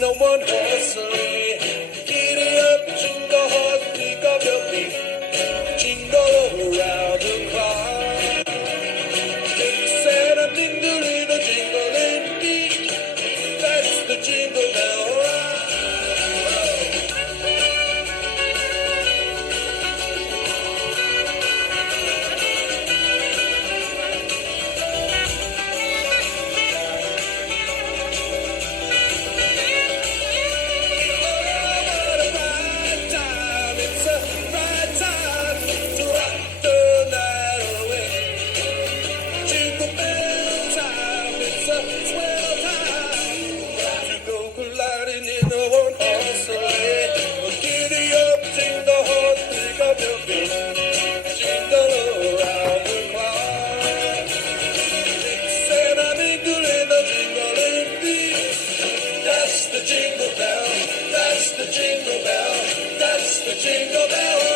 no one horse sleigh. Giddy up, jingle horse, pick up your feet. Jingle all around the clock. Santa dingle the jingling beat. That's the jingle bell rock. Jingle bell, that's the jingle bell, that's the jingle bell.